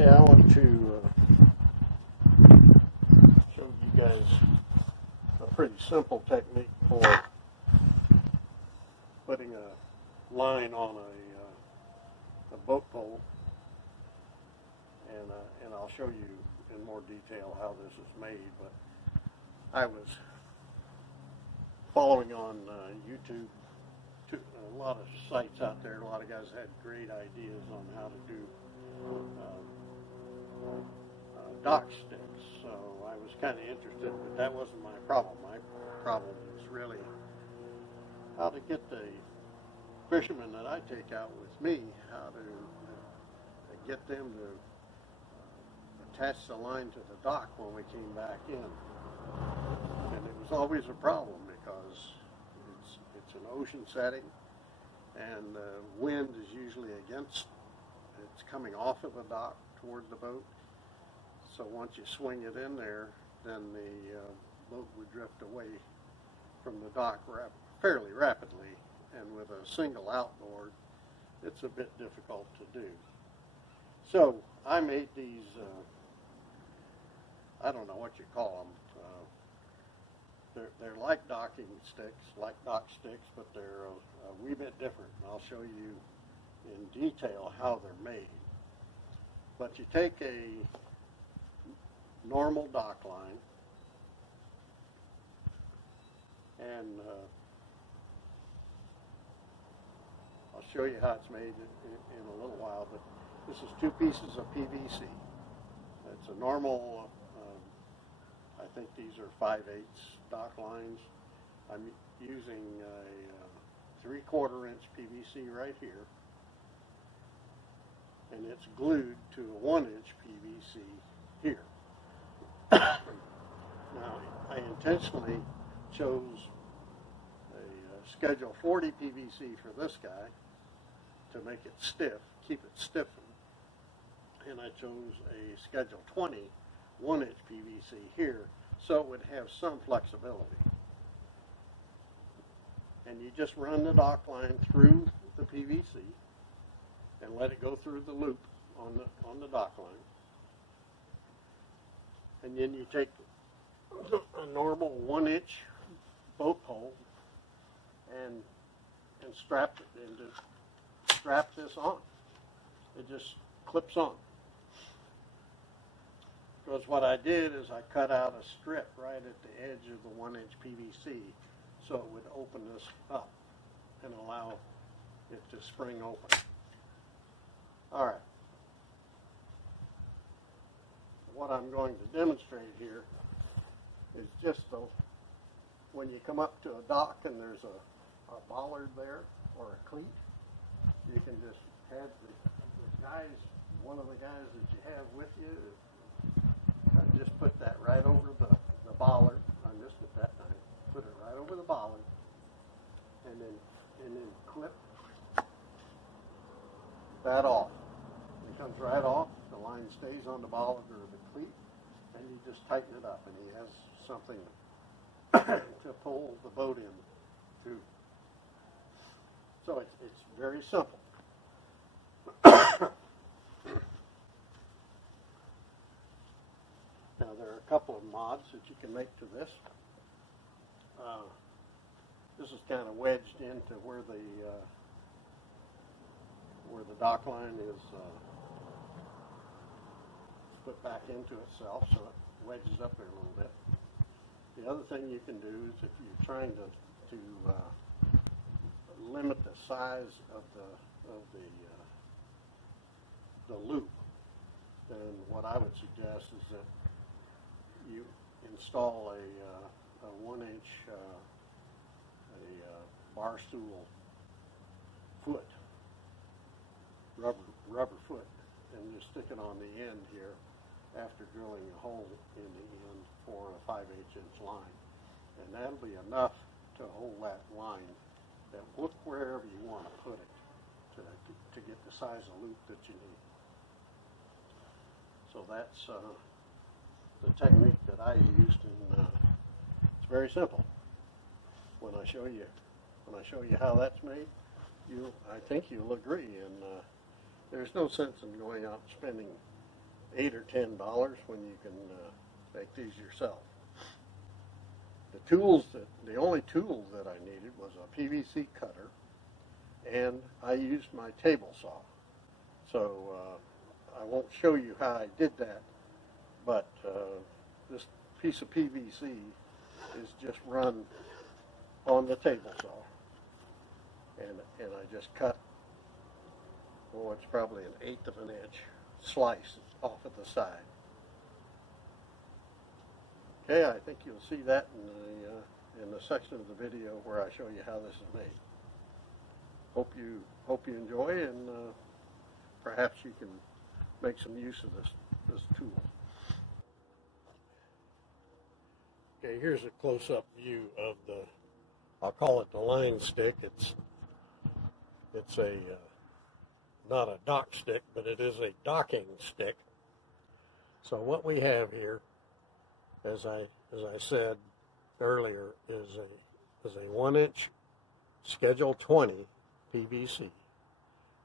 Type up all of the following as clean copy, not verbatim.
Okay, I want to show you guys a pretty simple technique for putting a line on a boat pole, and I'll show you in more detail how this is made. But I was following on YouTube, a lot of sites out there. A lot of guys had great ideas on how to do dock sticks, so I was kind of interested, but that wasn't my problem. My problem is really how to get the fishermen that I take out with me, how to get them to attach the line to the dock when we came back in. And it was always a problem because it's an ocean setting, and the wind is usually against. It's coming off of a dock toward the boat. So once you swing it in there, then the boat would drift away from the dock fairly rapidly. And with a single outboard, it's a bit difficult to do. So I made these, I don't know what you call them. They're like docking sticks, like dock sticks, but they're a wee bit different. And I'll show you in detail how they're made. But you take a normal dock line and I'll show you how it's made in a little while, but this is 2 pieces of PVC. It's a normal, I think these are 5/8 dock lines. I'm using a 3/4 inch PVC right here, and it's glued to a 1 inch PVC here. Now, I intentionally chose a Schedule 40 PVC for this guy to make it stiff, keep it stiffened, and I chose a Schedule 20 1 inch PVC here so it would have some flexibility. And you just run the dock line through the PVC and let it go through the loop on the dock line. And then you take a normal 1 inch boat pole and strap this on. It just clips on. Because what I did is I cut out a strip right at the edge of the 1 inch PVC so it would open this up and allow it to spring open. All right. What I'm going to demonstrate here is just when you come up to a dock and there's a bollard there or a cleat, you can just have one of the guys that you have with you, just put that right over the bollard. I missed it that time. Put it right over the bollard, and then clip that off. It comes right off. The line stays on the bollard or the cleat, and you just tighten it up, and he has something to pull the boat in to. So it's very simple. Now there are a couple of mods that you can make to this. This is kind of wedged into where the dock line is put back into itself, so it wedges up there a little bit. The other thing you can do is if you're trying to limit the size of the loop, then what I would suggest is that you install a 1 inch bar stool foot, rubber foot, and just stick it on the end here after drilling a hole in the end for a 5/8 inch line. And that'll be enough to hold that line, that look wherever you want to put it to get the size of loop that you need. So that's the technique that I used, and it's very simple. When I show you how that's made, I think you'll agree. And there's no sense in going out and spending $8 or $10 when you can make these yourself. The only tool that I needed was a PVC cutter, and I used my table saw. So I won't show you how I did that, but this piece of PVC is just run on the table saw, and I just cut, oh, it's probably an 1/8 of an inch slice off of the side. Okay, I think you'll see that in the section of the video where I show you how this is made. Hope you enjoy, and perhaps you can make some use of this tool. Okay, here's a close-up view of the, I'll call it the line stick. It's a not a dock stick, but it is a docking stick. So what we have here, as I said earlier, is a 1-inch Schedule 20 PVC,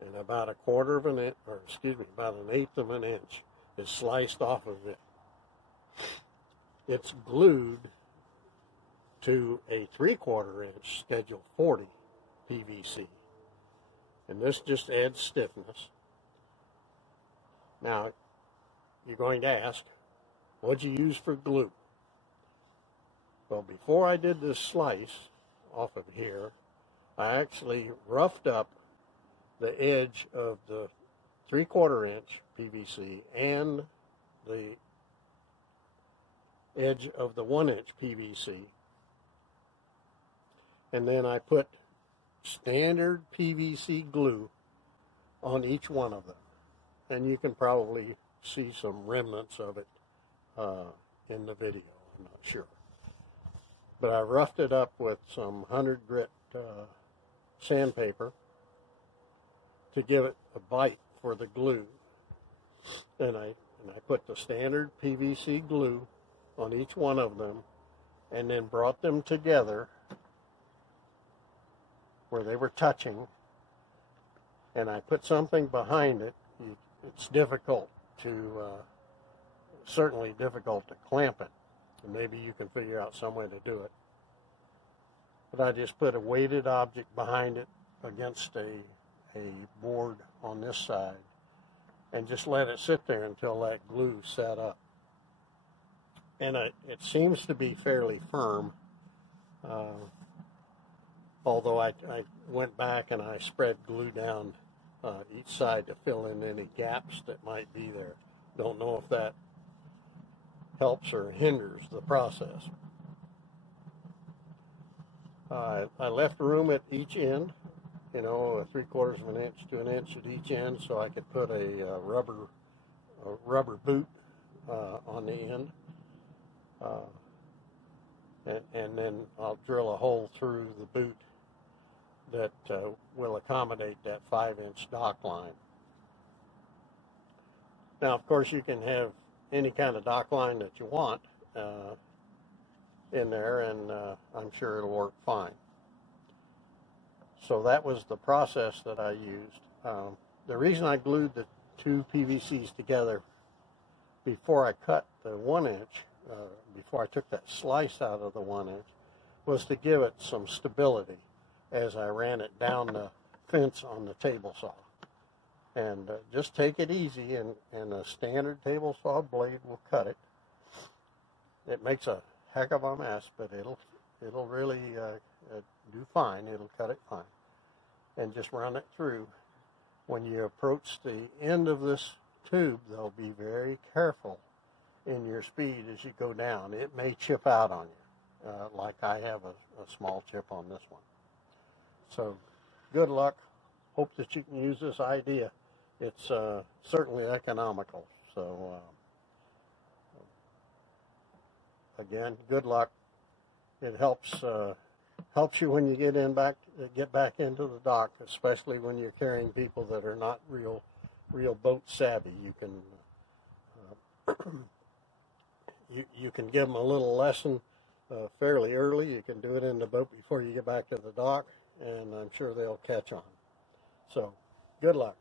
and about a 1/4 of an inch, or excuse me, about an 1/8 of an inch is sliced off of it. It's glued to a 3/4 inch Schedule 40 PVC, and this just adds stiffness. Now, you're going to ask, what'd you use for glue? Well, before I did this slice off of here, I actually roughed up the edge of the 3/4 inch PVC and the edge of the 1-inch PVC, and then I put standard PVC glue on each one of them, and you can probably see some remnants of it in the video, I'm not sure. But I roughed it up with some 100 grit sandpaper to give it a bite for the glue. And I put the standard PVC glue on each one of them, and then brought them together where they were touching, and I put something behind it. It's difficult to, certainly difficult to clamp it, and maybe you can figure out some way to do it. But I just put a weighted object behind it against a board on this side, and just let it sit there until that glue set up. And it seems to be fairly firm, although I went back and I spread glue down each side to fill in any gaps that might be there. Don't know if that helps or hinders the process. I left room at each end, you know, 3/4 of an inch to an inch at each end, so I could put a rubber boot on the end, and then I'll drill a hole through the boot that will accommodate that 5-inch dock line. Now, of course, you can have any kind of dock line that you want in there, and I'm sure it'll work fine. So that was the process that I used. The reason I glued the two PVCs together before I cut the 1-inch, before I took that slice out of the 1-inch, was to give it some stability as I ran it down the fence on the table saw. And just take it easy, and a standard table saw blade will cut it. It makes a heck of a mess, but it'll really do fine. It'll cut it fine. And just run it through. When you approach the end of this tube, though, be very careful in your speed as you go down. It may chip out on you, like I have a small chip on this one. So, good luck. Hope that you can use this idea. It's certainly economical. So, again, good luck. It helps you when you get back into the dock, especially when you're carrying people that are not real boat savvy. You can you can give them a little lesson fairly early. You can do it in the boat before you get back to the dock, and I'm sure they'll catch on. So, good luck.